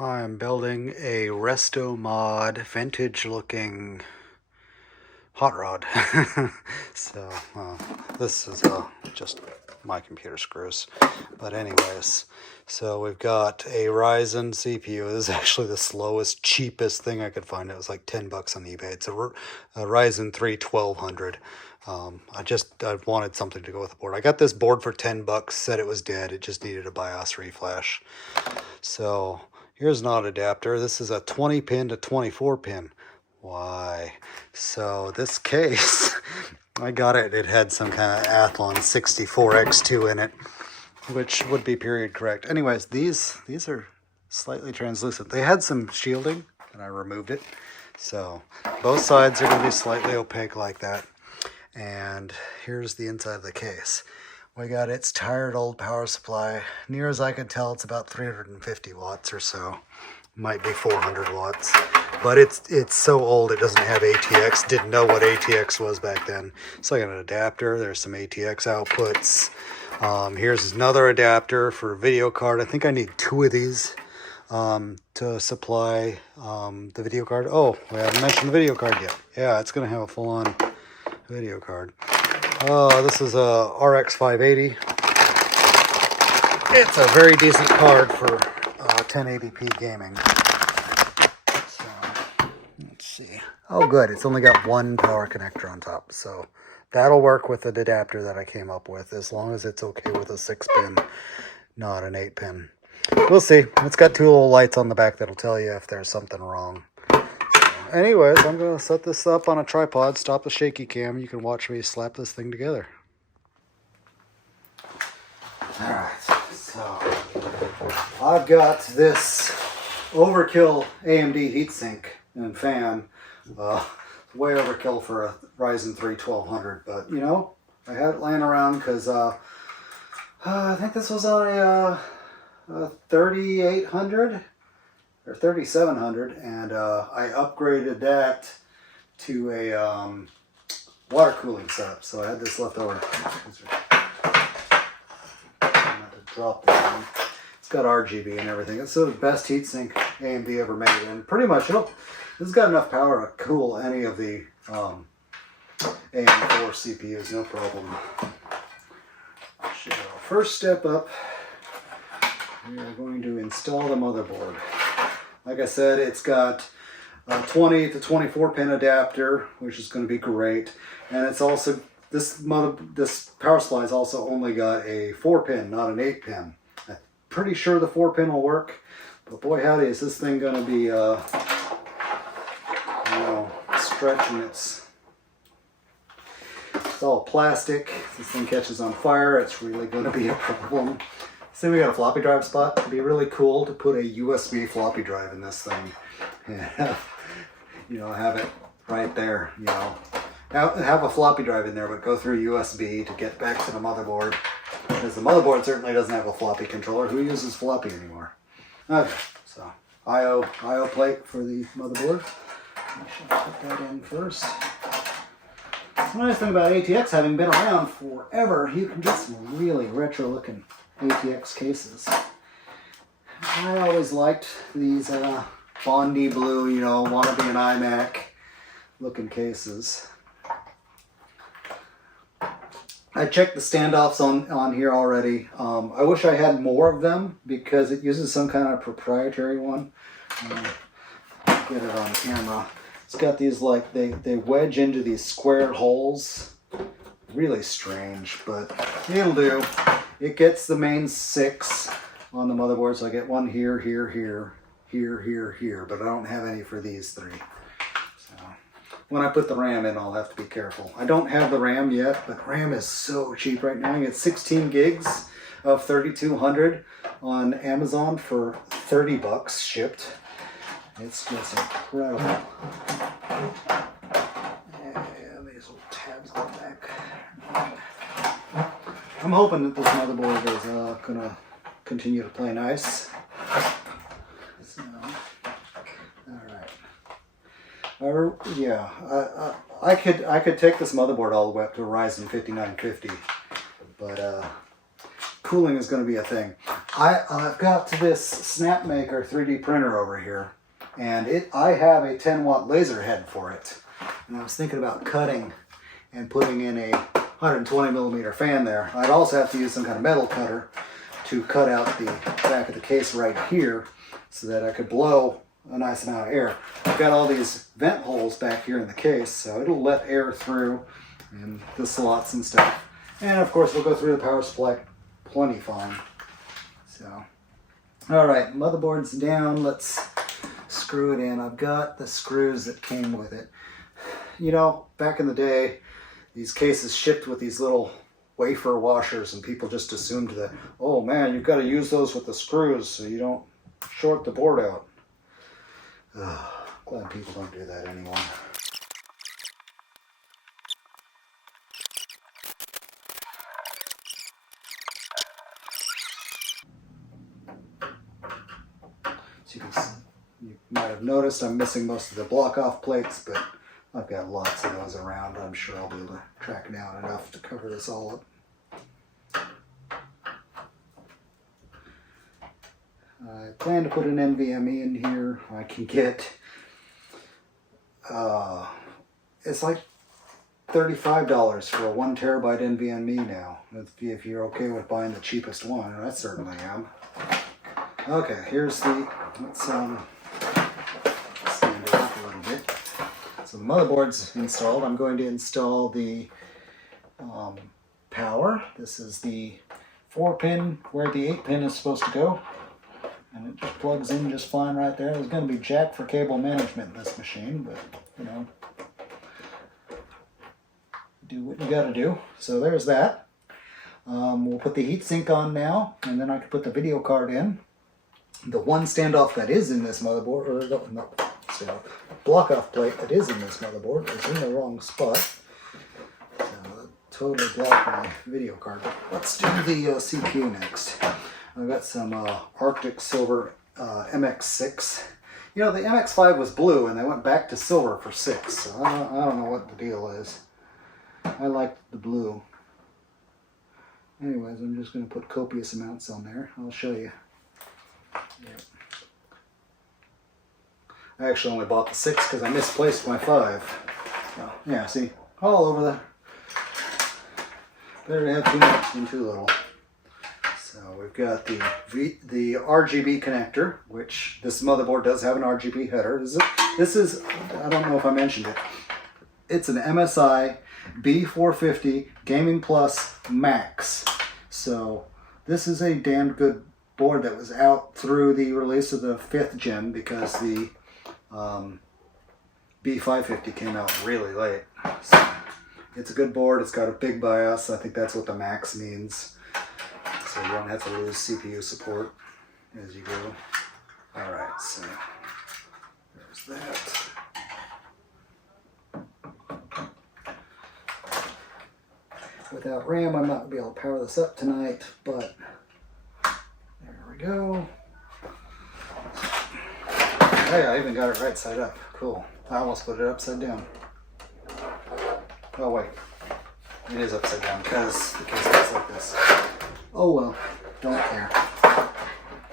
I'm building a resto mod vintage looking hot rod. So this is just my computer screws. But anyways, so we've got a Ryzen CPU. This is actually the slowest, cheapest thing I could find. It was like 10 bucks on eBay. It's a Ryzen 3 1200. I wanted something to go with the board. I got this board for 10 bucks, said it was dead. It just needed a BIOS reflash. So here's an auto adapter. This is a 20 pin to 24 pin. Why? So this case, I got it. It had some kind of Athlon 64X2 in it, which would be period correct. Anyways, these are slightly translucent. They had some shielding, and I removed it. So both sides are going to be slightly opaque like that. And here's the inside of the case. We got its tired old power supply. Near as I could tell, it's about 350 watts or so. Might be 400 watts. But it's so old it doesn't have ATX. Didn't know what ATX was back then. So I got an adapter. There's some ATX outputs. Here's another adapter for a video card. I think I need 2 of these to supply the video card. Oh, we haven't mentioned the video card yet. Yeah, it's going to have a full-on video card. This is a RX 580. It's a very decent card for 1080p gaming. So, let's see. Oh, good. It's only got 1 power connector on top. So that'll work with the adapter that I came up with, as long as it's okay with a 6-pin, not an 8-pin. We'll see. It's got 2 little lights on the back that'll tell you if there's something wrong. Anyways, I'm going to set this up on a tripod, stop the shaky cam. You can watch me slap this thing together. Alright, so I've got this overkill AMD heatsink and fan. Way overkill for a Ryzen 3 1200, but you know, I had it laying around because I think this was on a 3800 or 3700, and I upgraded that to a water cooling setup, so I had this left over. I'm going to drop this one. It's got RGB and everything. It's the best heatsink AMD ever made, and pretty much this has got enough power to cool any of the AM4 CPUs, no problem. So first step up, we are going to install the motherboard. Like I said, it's got a 20 to 24 pin adapter, which is going to be great. And it's also, this power supply has also only got a 4-pin, not an 8-pin. I'm pretty sure the 4-pin will work, but boy howdy, is this thing going to be, stretching it's all plastic. If this thing catches on fire, it's really going to be a problem. See, we got a floppy drive spot. It'd be really cool to put a USB floppy drive in this thing. Yeah. You know, have it right there, you know. Have a floppy drive in there, but go through USB to get back to the motherboard. Because the motherboard certainly doesn't have a floppy controller. Who uses floppy anymore? Okay, so I/O plate for the motherboard. I should put that in first. The nice thing about ATX having been around forever, you can get some really retro looking ATX cases. I always liked these Bondi blue, you know, wanna be an iMac looking cases. I checked the standoffs on here already. I wish I had more of them because it uses some kind of proprietary one. Get it on camera. It's got these, like, they wedge into these square holes. Really strange, but it'll do. It gets the main 6 on the motherboard, so I get one here, here, here, here, here, here, but I don't have any for these 3. So when I put the RAM in, I'll have to be careful. I don't have the RAM yet, but RAM is so cheap right now. I get 16 gigs of 3200 on Amazon for 30 bucks shipped. It's just incredible. And these little tabs on the back. I'm hoping that this motherboard is going to continue to play nice. So, all right. Yeah, I could take this motherboard all the way up to a Ryzen 5950, but cooling is going to be a thing. I've got this Snapmaker 3D printer over here, and I have a 10-watt laser head for it. And I was thinking about cutting and putting in a 120 millimeter fan there. I'd also have to use some kind of metal cutter to cut out the back of the case right here so that I could blow a nice amount of air. I've got all these vent holes back here in the case, so it'll let air through and the slots and stuff. And of course we'll go through the power supply plenty fine. So, all right, motherboard's down. Let's screw it in. I've got the screws that came with it. You know, back in the day, these cases shipped with these little wafer washers, and people just assumed that, oh man, you've got to use those with the screws so you don't short the board out. Glad people don't do that anymore. So you might have noticed I'm missing most of the block-off plates, but I've got lots of those around. I'm sure I'll be able to track down enough to cover this all up. I plan to put an NVMe in here. I can get, it's like $35 for a 1 terabyte NVMe now, if you're okay with buying the cheapest one, and I certainly am. Okay, here's the, let's stand it up a little bit. So the motherboard's installed. I'm going to install the power. This is the 4-pin where the 8-pin is supposed to go. And it just plugs in just fine right there. There's going to be jack for cable management in this machine, but, you know, do what you got to do. So there's that. We'll put the heatsink on now, and then I can put the video card in. The one standoff that is in this motherboard, or no, block-off plate that is in this motherboard is in the wrong spot. So totally blocked my video card. But let's do the CPU next. I've got some Arctic Silver MX6. You know, the MX5 was blue and they went back to silver for 6. So I don't know what the deal is. I like the blue. Anyways, I'm just going to put copious amounts on there. I'll show you. Yep. I actually only bought the 6 because I misplaced my 5. So, yeah, see, all over the... Better to have too much than too little. So we've got the RGB connector, which this motherboard does have an RGB header. This is, I don't know if I mentioned it, it's an MSI B450 Gaming Plus Max. So this is a damn good board that was out through the release of the 5th gen because the B550 came out really late. So it's a good board. It's got a big BIOS. I think that's what the Max means. So you don't have to lose CPU support as you go. Alright, so there's that. Without RAM, I'm not going to be able to power this up tonight, but there we go. Hey, I even got it right side up. Cool. I almost put it upside down. Oh wait, it is upside down because the case looks like this. Oh well, don't care.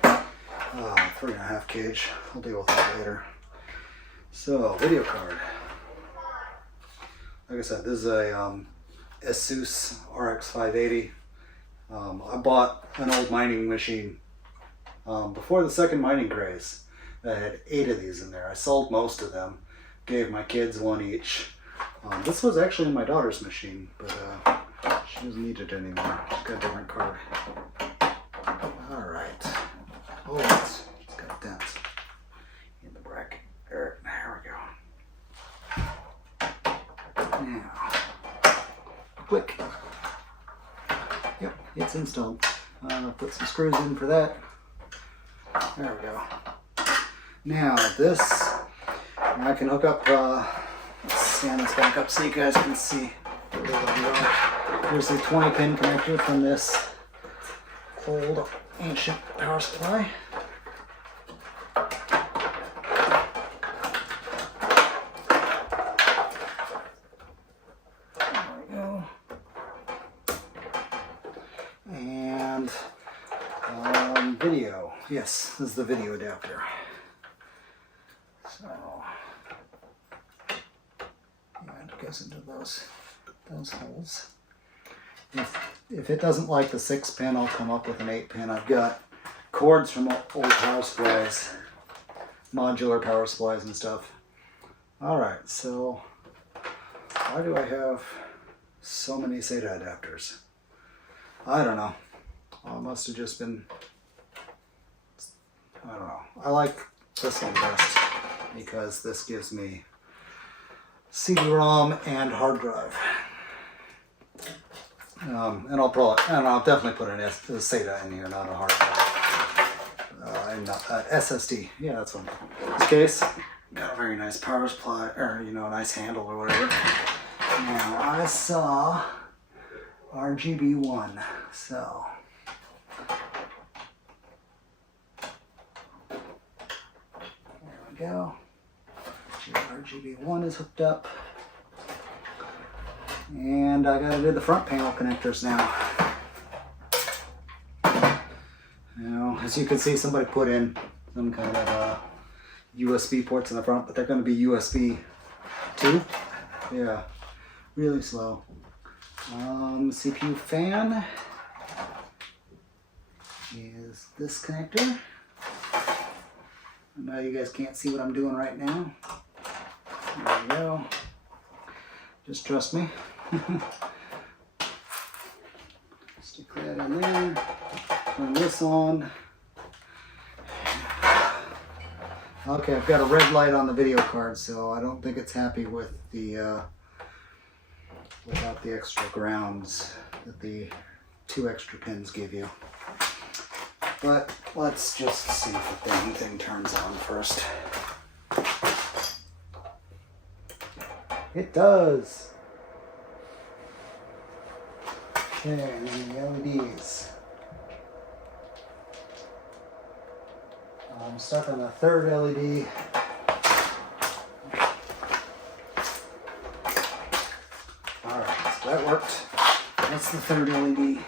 3.5 gauge. I'll deal with that later. So, video card. Like I said, this is a Asus RX 580. I bought an old mining machine before the second mining craze that had 8 of these in there. I sold most of them, gave my kids 1 each. This was actually my daughter's machine, but she doesn't need it anymore. She's got a different card. Alright. Oh, it's got a dent in the bracket. There we go. Now, click. Yep, it's installed. Put some screws in for that. There we go. Now this, I can hook up, let's stand this back up so you guys can see. Here's the 20-pin connector from this old ancient power supply. There we go. And yes, this is the video adapter. So, yeah, it goes into those holes. If it doesn't like the 6-pin, I'll come up with an 8-pin. I've got cords from old power supplies, modular power supplies and stuff. Alright, so why do I have so many SATA adapters? I don't know. Well, it must have just been, I don't know. I like this one best because this gives me CD-ROM and hard drive. And I'll definitely put an SATA in here, not a hard drive. And not SSD. Yeah, that's one. In this case, got a very nice power supply, or a nice handle or whatever. Now I saw RGB1, so there we go. RGB1 is hooked up. And I gotta do the front panel connectors now. Now, as you can see, somebody put in some kind of USB ports in the front, but they're gonna be USB 2. Yeah, really slow. CPU fan is this connector. I know you guys can't see what I'm doing right now. There we go. Just trust me. Stick that in there. Turn this on. Okay, I've got a red light on the video card, so I don't think it's happy with the without the extra grounds that the 2 extra pins give you. But let's just see if the dang thing turns on first. It does. Okay, and then the LEDs. I'm stuck on the 3rd LED. Alright, so that worked. That's the 3rd LED.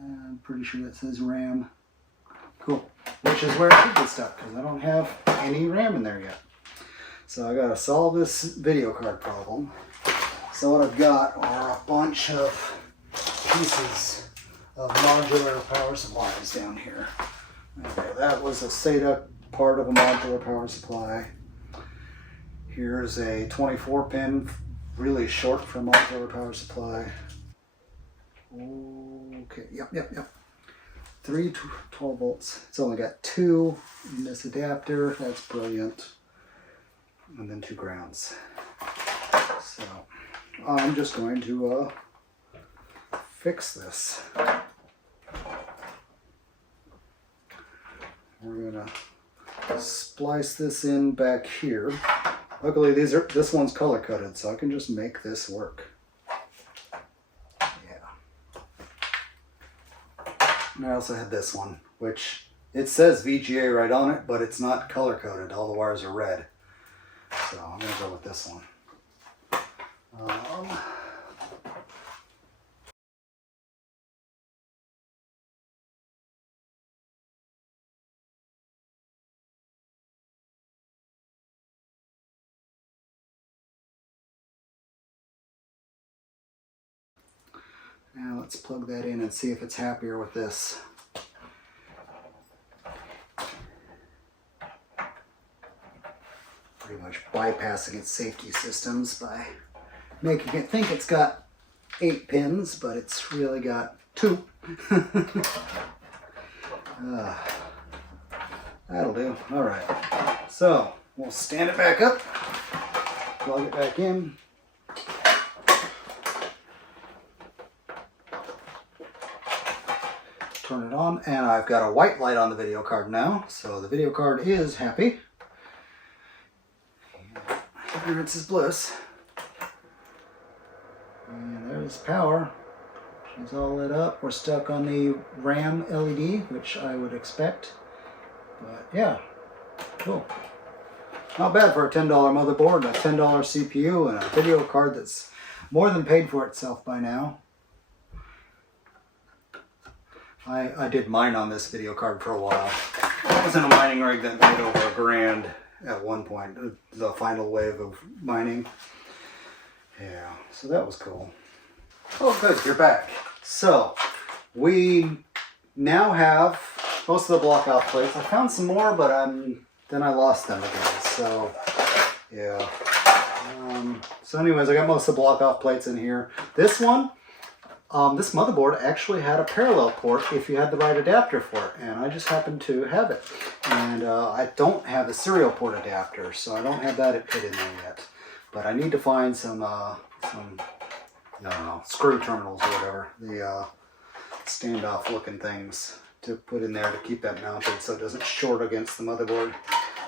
I'm pretty sure that says RAM. Cool. Which is where it should be stuck, because I don't have any RAM in there yet. So I gotta solve this video card problem. So what I've got are a bunch of pieces of modular power supplies down here. Okay, that was a SATA part of a modular power supply. Here's a 24-pin, really short for a modular power supply. Okay, yep. 3 12 volts. It's only got 2 in this adapter. That's brilliant. And then 2 grounds. So I'm just going to fix this. We're gonna splice this in back here. Luckily this one's color coded, so I can just make this work. Yeah. And I also had this one, which it says VGA right on it, but it's not color coded. All the wires are red. So I'm going to go with this one. Now let's plug that in and see if it's happier with this. Pretty much bypassing its safety systems by making it think it's got 8 pins, but it's really got 2. That'll do. Alright, so we'll stand it back up, plug it back in. Turn it on, and I've got a white light on the video card now, so the video card is happy. Ignorance is bliss. And there's power. She's all lit up. We're stuck on the RAM LED, which I would expect. But yeah, cool. Not bad for a $10 motherboard, a $10 CPU, and a video card that's more than paid for itself by now. I did mine on this video card for a while. I was in a mining rig that made over $1,000 at one point, the final wave of mining. Yeah, so that was cool. Oh good, you're back. So, we now have most of the block off plates. I found some more, but then I lost them again, so yeah. So anyways, I got most of the block off plates in here. This one, this motherboard actually had a parallel port if you had the right adapter for it, and I just happened to have it. And I don't have the serial port adapter, so I don't have that put in there yet. But I need to find some I don't know, screw terminals or whatever, the standoff looking things to put in there to keep that mounted so it doesn't short against the motherboard.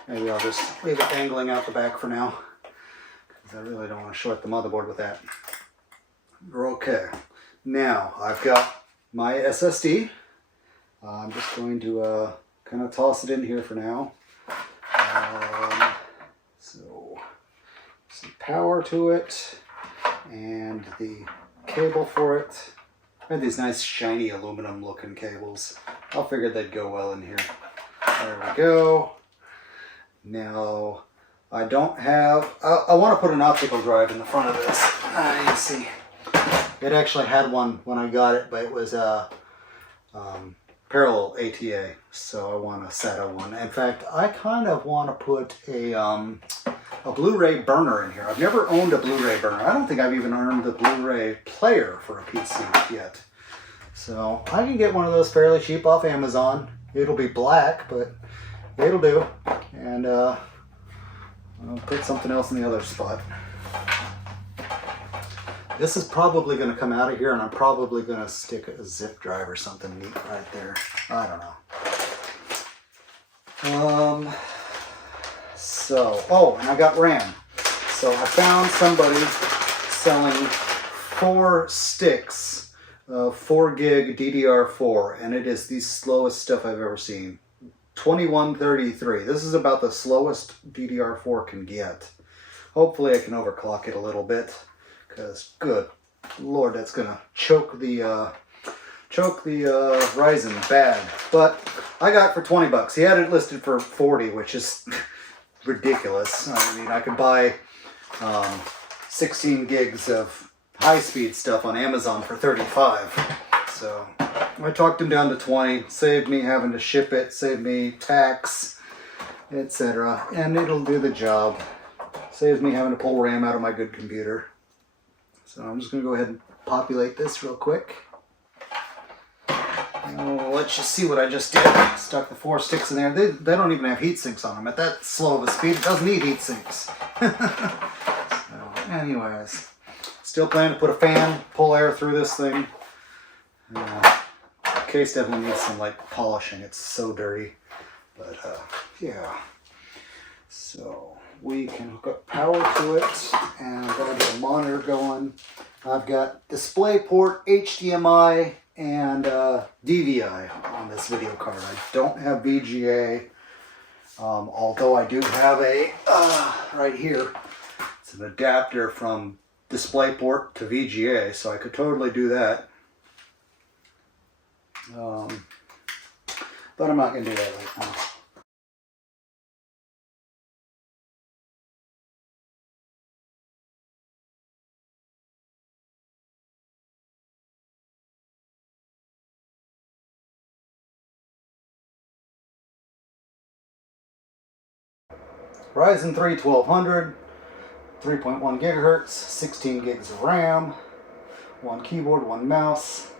Maybe I'll just leave it dangling out the back for now, because I really don't want to short the motherboard with that. We're okay. Now, I've got my SSD. I'm just going to kind of toss it in here for now. So, some power to it, and the cable for it. I had these nice shiny aluminum looking cables. I figured they'd go well in here. There we go. Now, I don't have, I want to put an optical drive in the front of this. You see. It actually had one when I got it, but it was a parallel ATA, so I want a SATA one. In fact, I kind of want to put a Blu-ray burner in here. I've never owned a Blu-ray burner. I don't think I've even owned the Blu-ray player for a PC yet. So I can get one of those fairly cheap off Amazon. It'll be black, but it'll do. And I'll put something else in the other spot. This is probably going to come out of here, and I'm probably going to stick a zip drive or something neat right there. I don't know. And I got RAM. So I found somebody selling 4 sticks of 4 gig DDR4, and it is the slowest stuff I've ever seen. 2133. This is about the slowest DDR4 can get. Hopefully I can overclock it a little bit, because good Lord, that's gonna choke the Ryzen bad. But I got it for 20 bucks. He had it listed for 40, which is ridiculous. I mean, I could buy 16 gigs of high-speed stuff on Amazon for 35. So I talked him down to 20, saved me having to ship it, saved me tax, etc. And it'll do the job. Saves me having to pull RAM out of my good computer. So I'm just going to go ahead and populate this real quick. I'll let you see what I just did. Stuck the 4 sticks in there. They don't even have heat sinks on them. At that slow of a speed, it doesn't need heat sinks. So, anyways, still plan to put a fan, pull air through this thing. Case definitely needs some like polishing. It's so dirty. But yeah. So we can hook up power to it, and I've got a monitor going. I've got DisplayPort, HDMI, and DVI on this video card. I don't have VGA, although I do have a, right here, it's an adapter from DisplayPort to VGA, so I could totally do that. But I'm not going to do that right now. Ryzen 3 1200, 3.1 gigahertz, 16 gigs of RAM, 1 keyboard, 1 mouse.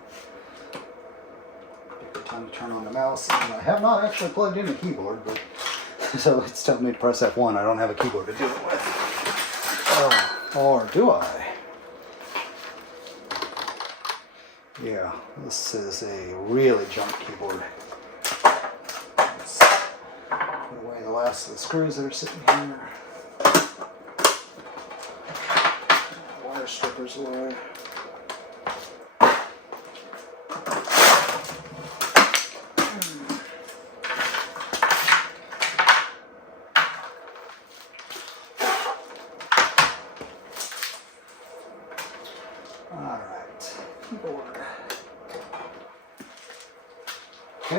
Take the time to turn on the mouse. And I have not actually plugged in a keyboard, but so it's telling me to press F1. I don't have a keyboard to do it with. Or do I? Yeah, this is a really junk keyboard. Let's put away the last of the screws that are sitting here. Wire strippers away.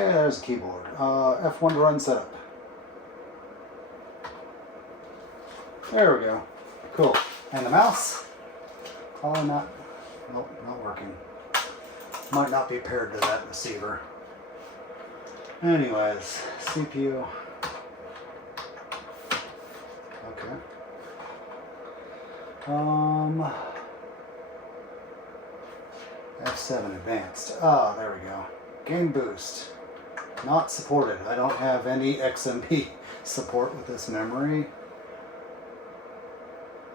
Okay, there's the keyboard. F1 to run setup. There we go. Cool. And the mouse? Probably not. Nope, not working. Might not be paired to that receiver. Anyways, CPU. Okay. F7 advanced. Ah, there we go. Game boost. Not supported. I don't have any XMP support with this memory.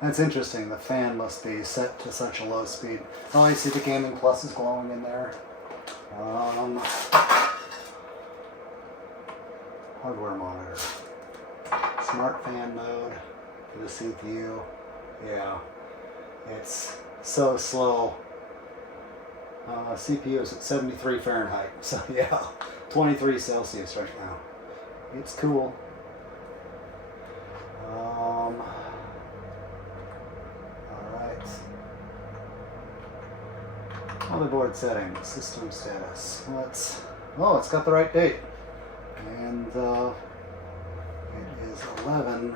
That's interesting. The fan must be set to such a low speed. Oh, I see the Gaming Plus is glowing in there. Hardware monitor. Smart fan mode for the CPU. Yeah, it's so slow. CPU is at 73 Fahrenheit, so yeah, 23 Celsius right now. It's cool. Alright. Motherboard settings, system status. Oh, it's got the right date. And it is 11.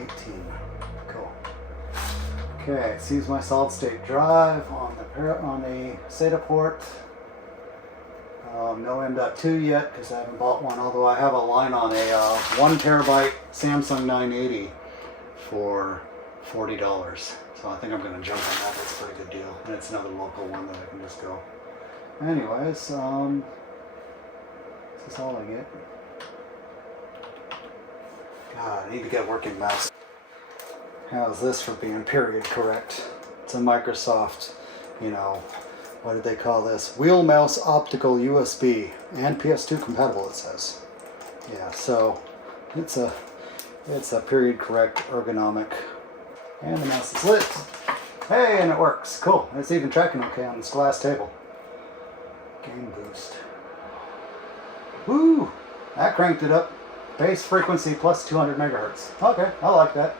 18. Cool. Okay, it sees my solid state drive on the SATA port. No M.2 yet because I haven't bought one, although I have a line on a 1 terabyte Samsung 980 for $40. So I think I'm going to jump on that. That's a pretty good deal. And it's another local one that I can just go. Anyways, is this all I get? God, I need to get a working mouse. How's this for being period correct? It's a Microsoft, you know, what did they call this? Wheel mouse optical USB and PS2 compatible, it says. Yeah, so it's a period correct ergonomic. And the mouse is lit. Hey, and it works. Cool. It's even tracking okay on this glass table. Game boost. Woo! That cranked it up. Base frequency plus 200 megahertz. Okay, I like that.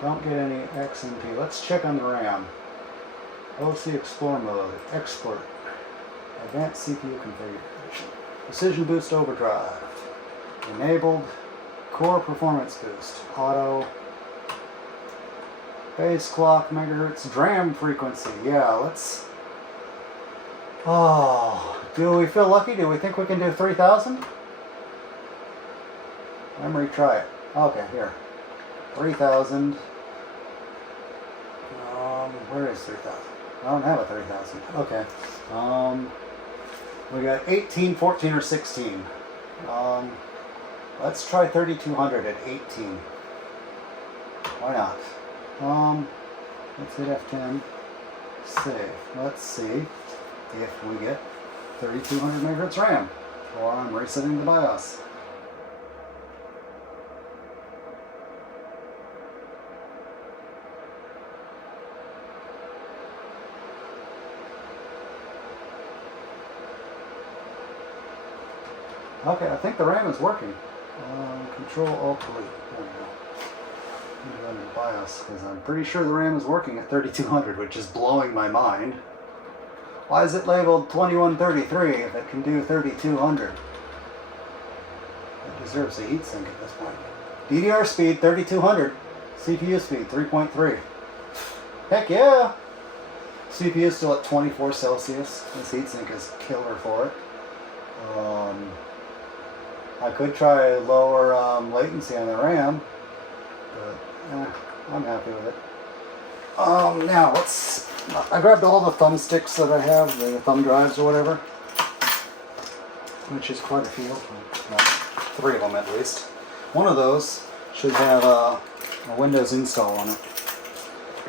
Don't get any XMP. Let's check on the RAM. OC Explorer mode. Export. Advanced CPU configuration. Precision boost overdrive. Enabled. Core performance boost. Auto. Base clock megahertz. DRAM frequency. Yeah, let's... Oh, do we feel lucky? Do we think we can do 3,000? Memory, try it. Okay, here. 3,000. Where is 3,000? I don't have a 3,000. Okay. We got 18, 14, or 16. Let's try 3,200 at 18. Why not? Let's hit F10. Save. Let's see if we get 3,200 megahertz RAM, or I'm resetting the BIOS. Okay, I think the RAM is working. Control Alt Delete. There we go. Run the BIOS because I'm pretty sure the RAM is working at 3,200, which is blowing my mind. Why is it labeled 2133 if it can do 3,200? It deserves a heatsink at this point. DDR speed 3,200. CPU speed 3.3. Heck yeah! CPU is still at 24 Celsius. This heatsink is killer for it. I could try lower latency on the RAM, but I'm happy with it. Now I grabbed all the thumbsticks that I have, the thumb drives or whatever, which is quite a few, well, 3 of them at least. One of those should have a Windows install on it.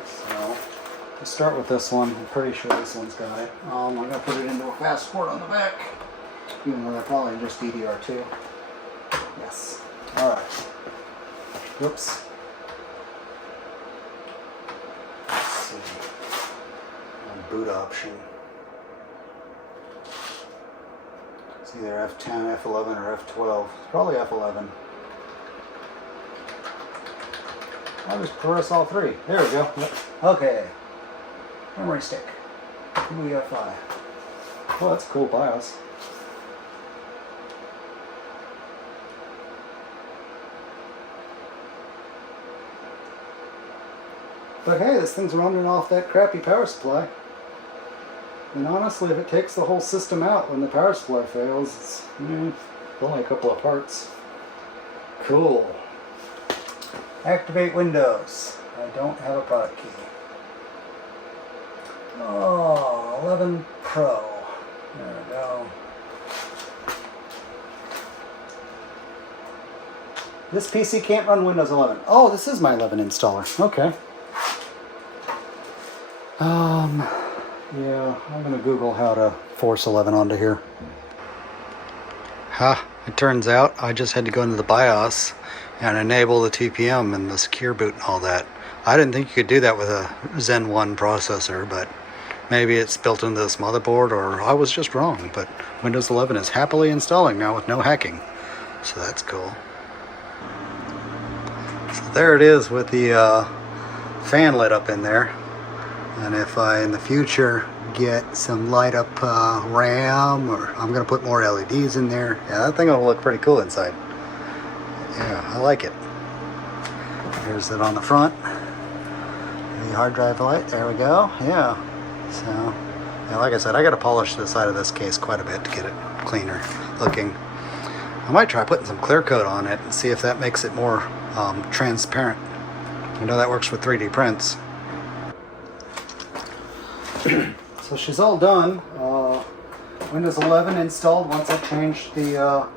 So let's start with this one. I'm pretty sure this one's got it. I'm going to put it into a fast port on the back, even though they're probably just DDR2. Yes. Alright. Whoops. Let's see. Boot option. It's either F10, F11, or F12. It's probably F11. I'll just press all 3. There we go. Yep. Okay. Memory stick. UEFI. Oh, that's a cool BIOS. But hey, this thing's running off that crappy power supply. And honestly, if it takes the whole system out when the power supply fails, it's only a couple of parts. Cool. Activate Windows. I don't have a product key. Oh, 11 Pro. There we go. This PC can't run Windows 11. Oh, this is my 11 installer. Okay. Yeah, I'm gonna Google how to force 11 onto here. It turns out I just had to go into the BIOS and enable the TPM and the secure boot and all that. I didn't think you could do that with a Zen 1 processor, but maybe it's built into this motherboard, or I was just wrong. But Windows 11 is happily installing now with no hacking, so that's cool. So there it is with the fan lit up in there. And if I in the future get some light up RAM, or I'm gonna put more LEDs in there, yeah, that thing will look pretty cool inside. Yeah, I like it. Here's it on the front. The hard drive light, there we go. Yeah. So, yeah, like I said, I gotta polish the side of this case quite a bit to get it cleaner looking. I might try putting some clear coat on it and see if that makes it more transparent. I know that works with 3D prints. So she's all done. Windows 11 installed once I changed the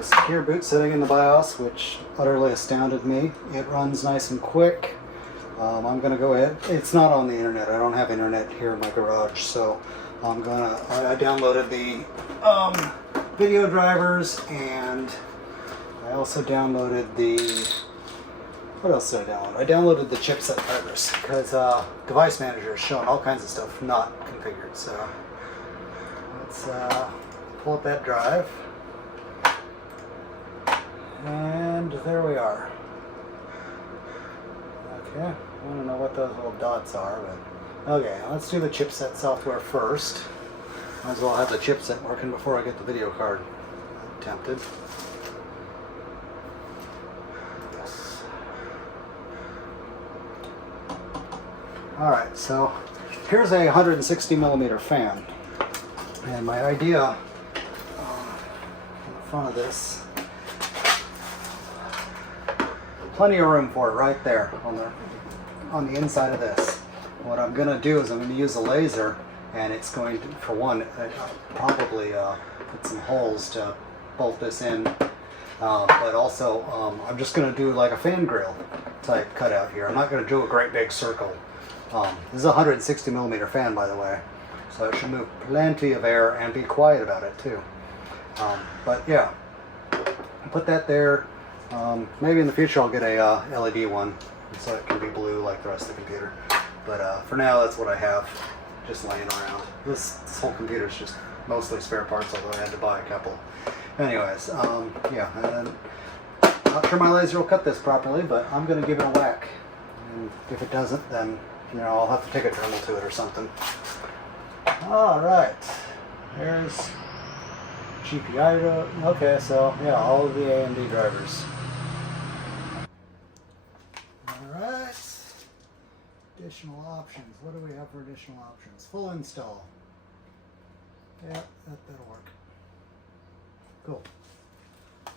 secure boot setting in the BIOS, which utterly astounded me. It runs nice and quick. I'm gonna go ahead. It's not on the internet. I don't have internet here in my garage, so I downloaded the video drivers, and I also downloaded the. What else did I download? I downloaded the chipset drivers because device manager is showing all kinds of stuff not configured. So let's pull up that drive, and there we are. Okay, I don't know what those little dots are, but okay, let's do the chipset software first. Might as well have the chipset working before I get the video card. I'm tempted. Alright, so here's a 160 millimeter fan, and my idea on the front of this, plenty of room for it right there on the inside of this. What I'm going to do is I'm going to use a laser, and it's going to, for one, probably put some holes to bolt this in, but also I'm just going to do like a fan grill type cutout here. I'm not going to do a great big circle. This is a 160 millimeter fan, by the way, so it should move plenty of air and be quiet about it too. But yeah, put that there. Maybe in the future I'll get a LED one so it can be blue like the rest of the computer. But for now, that's what I have just laying around. This whole computer is just mostly spare parts, although I had to buy a couple. Anyways, yeah, and then not sure my laser will cut this properly, but I'm going to give it a whack. And if it doesn't, then I'll have to take a Dremel to it or something. Alright, there's GPI. Okay, so yeah, all of the AMD drivers. Alright, additional options. What do we have for additional options? Full install. Yeah, that'll work. Cool.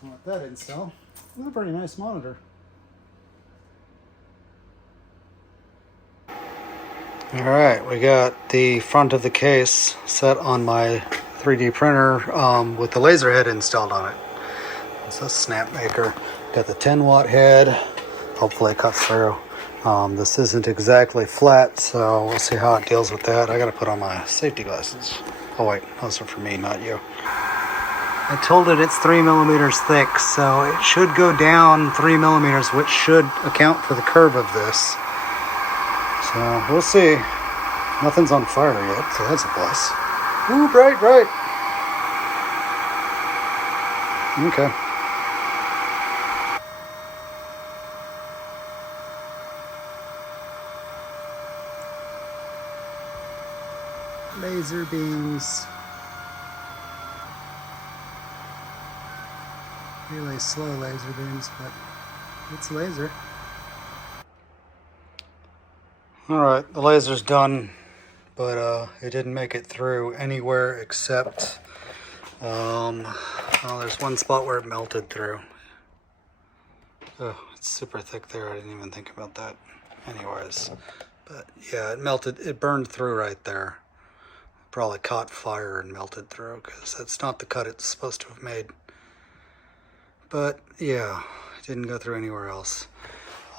I'll let that install. That's a pretty nice monitor. Alright, we got the front of the case set on my 3D printer with the laser head installed on it. It's a snap maker. Got the 10-watt head. Hopefully it cuts through. This isn't exactly flat, so we'll see how it deals with that. I gotta put on my safety glasses. Oh wait, those are for me, not you. I told it it's 3 millimeters thick, so it should go down 3 millimeters, which should account for the curve of this. So we'll see. Nothing's on fire yet, so that's a plus. Ooh, bright. Okay. laser beams. Really slow laser beams, but it's laser. Alright, the laser's done, but it didn't make it through anywhere except, well, there's one spot where it melted through. Oh, it's super thick there, I didn't even think about that. Anyways, but yeah, it melted, it burned through right there. Probably caught fire and melted through, because that's not the cut it's supposed to have made. But yeah, it didn't go through anywhere else.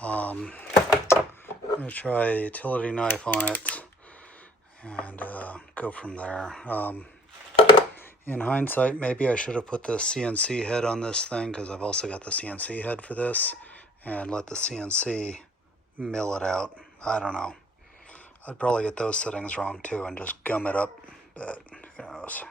I'm going to try a utility knife on it and go from there. In hindsight, maybe I should have put the CNC head on this thing, because I've also got the CNC head for this, and let the CNC mill it out. I don't know. I'd probably get those settings wrong too and just gum it up, but who knows.